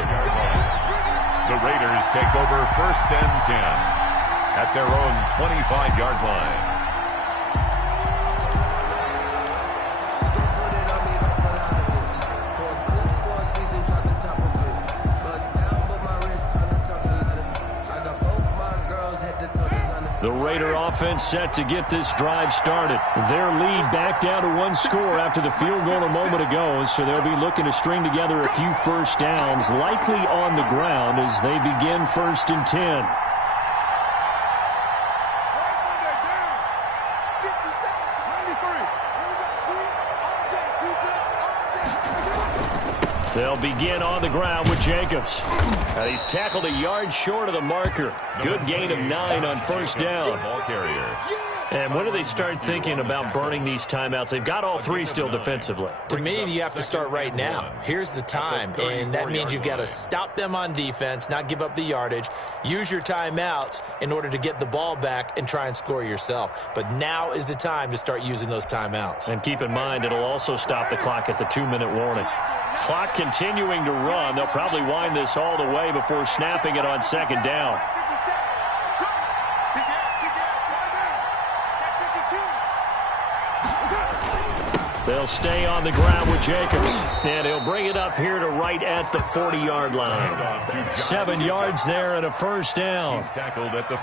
The Raiders take over 1st and 10. At their own 25-yard line. The Raider offense set to get this drive started. Their lead back down to one score after the field goal a moment ago, so they'll be looking to string together a few first downs, likely on the ground as they begin 1st and 10. They'll begin on the ground with Jacobs. He's tackled a yard short of the marker. Good gain of 9 on 1st down. Ball carrier. And when do they start thinking about burning these timeouts? They've got all 3 still defensively. To me, you have to start right now. Here's the time, and that means you've got to stop them on defense, not give up the yardage, use your timeouts in order to get the ball back and try and score yourself. But now is the time to start using those timeouts. And keep in mind, it'll also stop the clock at the 2-minute warning. Clock continuing to run. They'll probably wind this all the way before snapping it on 2nd down. They'll stay on the ground with Jacobs. And he'll bring it up here to right at the 40-yard line. 7 yards there and a 1st down.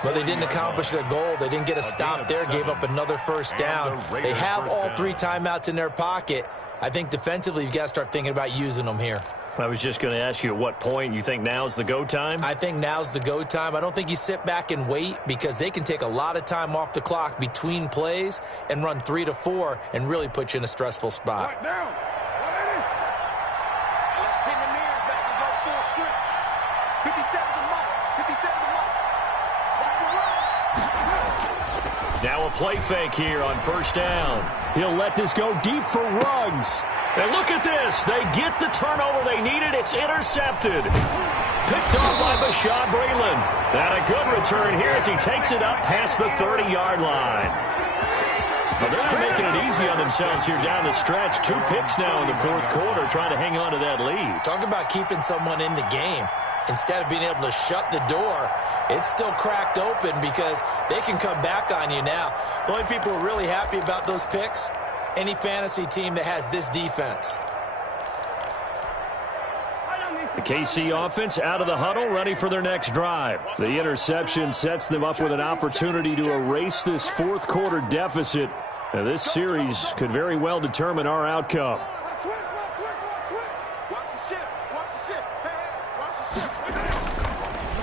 But they didn't accomplish their goal. They didn't get a stop there, gave up another 1st down. They have all 3 timeouts in their pocket. I think defensively you've got to start thinking about using them here. I was just going to ask you at what point you think now's the go time? I think now's the go time. I don't think you sit back and wait because they can take a lot of time off the clock between plays and run 3 to 4 and really put you in a stressful spot. Right down. Let's pin the mirrors back and go full strip. 57 to Mike. 57 to Mike. Watch the run. Now a play fake here on 1st down. He'll let this go deep for Ruggs. And look at this. They get the turnover they needed. It's intercepted. Picked off by Bashaud Breeland. And a good return here as he takes it up past the 30-yard line. Well, they're not making it easy on themselves here down the stretch. 2 picks now in the 4th quarter trying to hang on to that lead. Talk about keeping someone in the game. Instead of being able to shut the door, it's still cracked open because they can come back on you now. The only people who are really happy about those picks, any fantasy team that has this defense. The KC offense out of the huddle, ready for their next drive. The interception sets them up with an opportunity to erase this 4th quarter deficit. Now, this series could very well determine our outcome.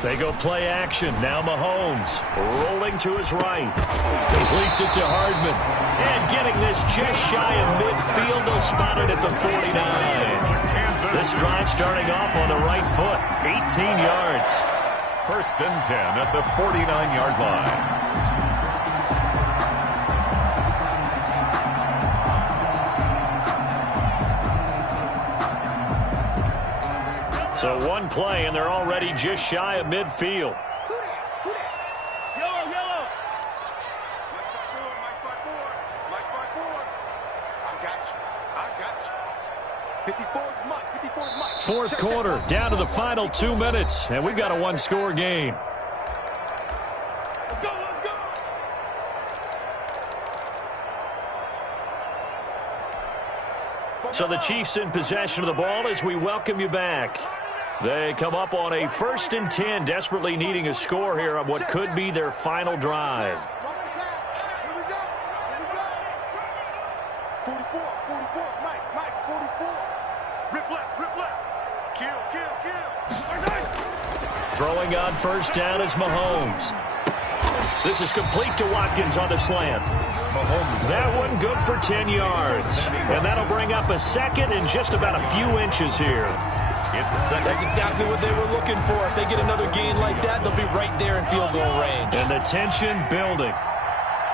They go play action. Now Mahomes rolling to his right. Completes it to Hardman. And getting this just shy of midfield. They'll spot it at the 49. This drive starting off on the right foot. 18 yards. 1st and 10 at the 49-yard line. So 1 play, and they're already just shy of midfield. Who that? Yellow. Mike 5-4. I got you. 54 is Mike. 4th quarter, down to the final 2 minutes, and we've got a 1-score game. Let's go. So the Chiefs in possession of the ball as we welcome you back. They come up on a 1st and 10, desperately needing a score here on what could be their final drive. Watch the pass. Here we go. 44. Mike, 44. Rip left. Kill. Throwing on 1st down is Mahomes. This is complete to Watkins on the slant. That one good for 10 yards. And that'll bring up a 2nd and just about a few inches here. That's exactly what they were looking for. If they get another gain like that, they'll be right there in field goal range. And the tension building.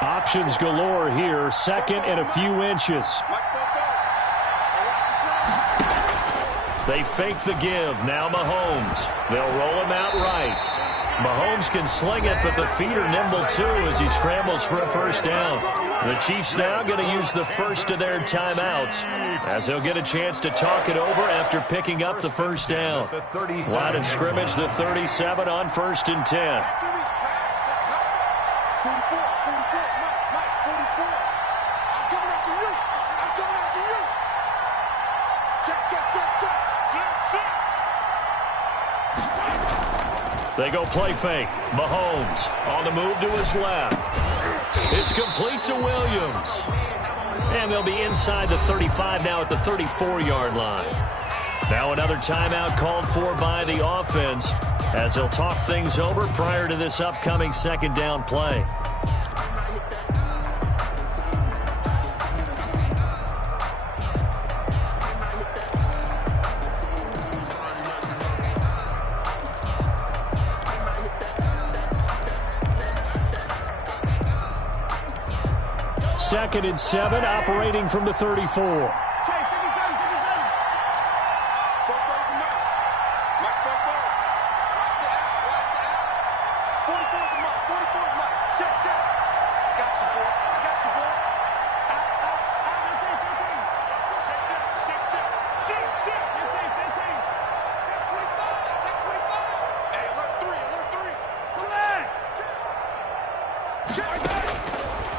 Options galore here. 2nd and a few inches. They fake the give. Now Mahomes. They'll roll him out right. Mahomes can sling it, but the feet are nimble too as he scrambles for a 1st down. The Chiefs now going to use the first of their timeouts as they'll get a chance to talk it over after picking up the 1st down. Line of scrimmage, the 37 on 1st and 10. 44. Mike, 44. I'm coming after you. Check. They go play fake. Mahomes on the move to his left. It's complete to Williams. And they'll be inside the 35 now at the 34-yard line. Now another timeout called for by the offense as they'll talk things over prior to this upcoming second down play. Second and 7, operating from the 34.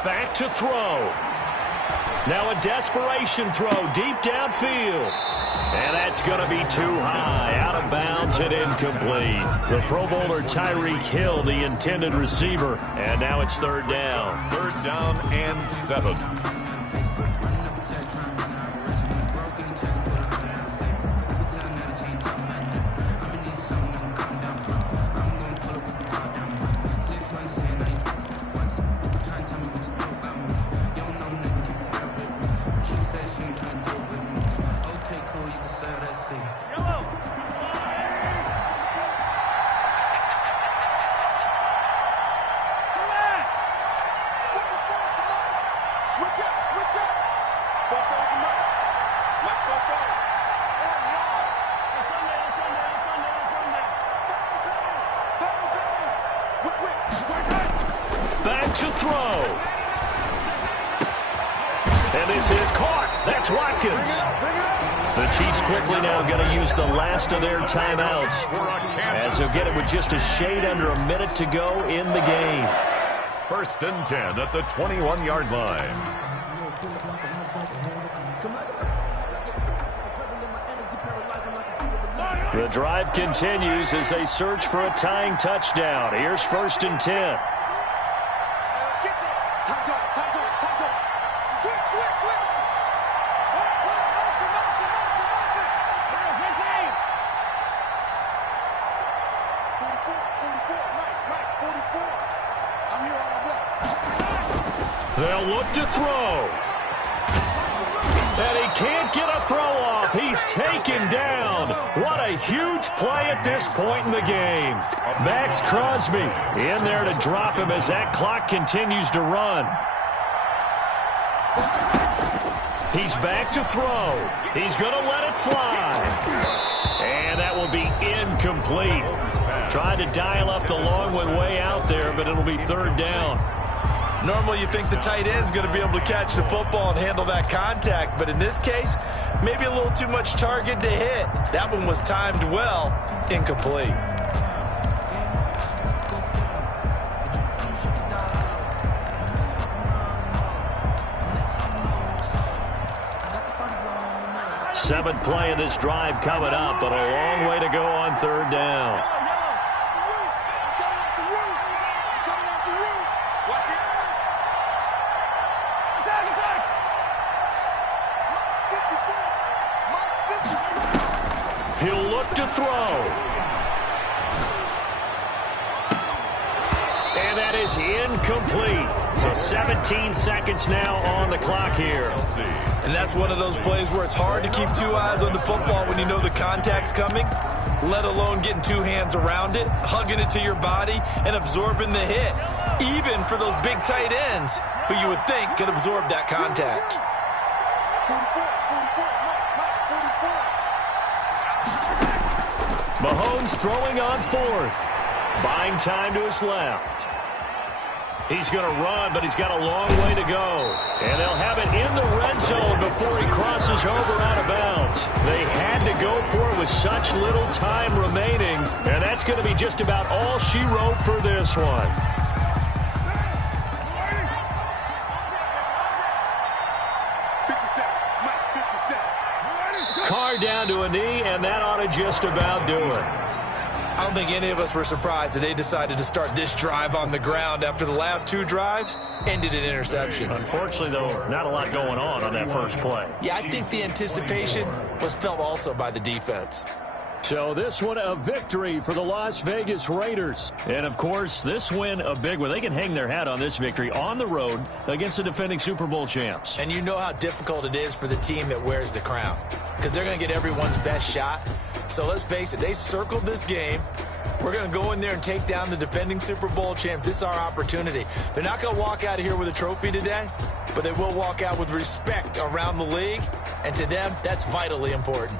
Back to throw. Now a desperation throw deep downfield. And that's going to be too high. Out of bounds and incomplete. The Pro Bowler Tyreek Hill, the intended receiver. And now it's third down. Third down and 7. Back to throw. And this is caught. That's Watkins. The Chiefs quickly now going to use the last of their timeouts as they'll get it with just a shade under a minute to go in the game. First and 10 at the 21-yard line. The drive continues as they search for a tying touchdown. Here's first and 10. They'll look to throw. And he can't get a throw off. He's taken down. What a huge play at this point in the game. Max Crosby in there to drop him as that clock continues to run. He's back to throw. He's going to let it fly. And that will be incomplete. Tried to dial up the long one way out there, but it'll be third down. Normally you think the tight end's going to be able to catch the football and handle that contact, but in this case, maybe a little too much target to hit. That one was timed well, incomplete. Seventh play of this drive coming up, but a long way to go on third down. He'll look to throw. And that is incomplete. So 17 seconds now on the clock here. And that's one of those plays where it's hard to keep two eyes on the football when you know the contact's coming, let alone getting two hands around it, hugging it to your body, and absorbing the hit, even for those big tight ends who you would think could absorb that contact. Mahomes throwing on fourth. Buying time to his left. He's going to run, but he's got a long way to go. And they'll have it in the red zone before he crosses over out of bounds. They had to go for it with such little time remaining. And that's going to be just about all she wrote for this one. Carr down to a knee, and that ought to just about do it. I don't think any of us were surprised that they decided to start this drive on the ground after the last 2 drives ended in interceptions. Unfortunately, though, not a lot going on that first play. Yeah, I think the anticipation was felt also by the defense. So this one a victory for the Las Vegas Raiders. And, of course, this win a big one. They can hang their hat on this victory on the road against the defending Super Bowl champs. And you know how difficult it is for the team that wears the crown because they're going to get everyone's best shot. So let's face it, they circled this game. We're going to go in there and take down the defending Super Bowl champs. This is our opportunity. They're not going to walk out of here with a trophy today, but they will walk out with respect around the league. And to them, that's vitally important.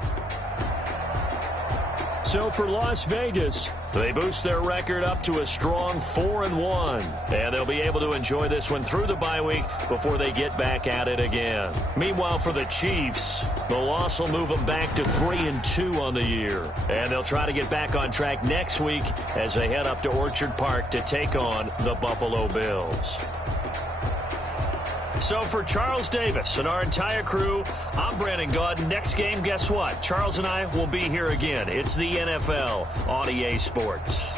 So for Las Vegas, they boost their record up to a strong 4-1. And they'll be able to enjoy this one through the bye week before they get back at it again. Meanwhile, for the Chiefs, the loss will move them back to 3-2 on the year. And they'll try to get back on track next week as they head up to Orchard Park to take on the Buffalo Bills. So for Charles Davis and our entire crew, I'm Brandon Gaudin. Next game, guess what? Charles and I will be here again. It's the NFL on EA Sports.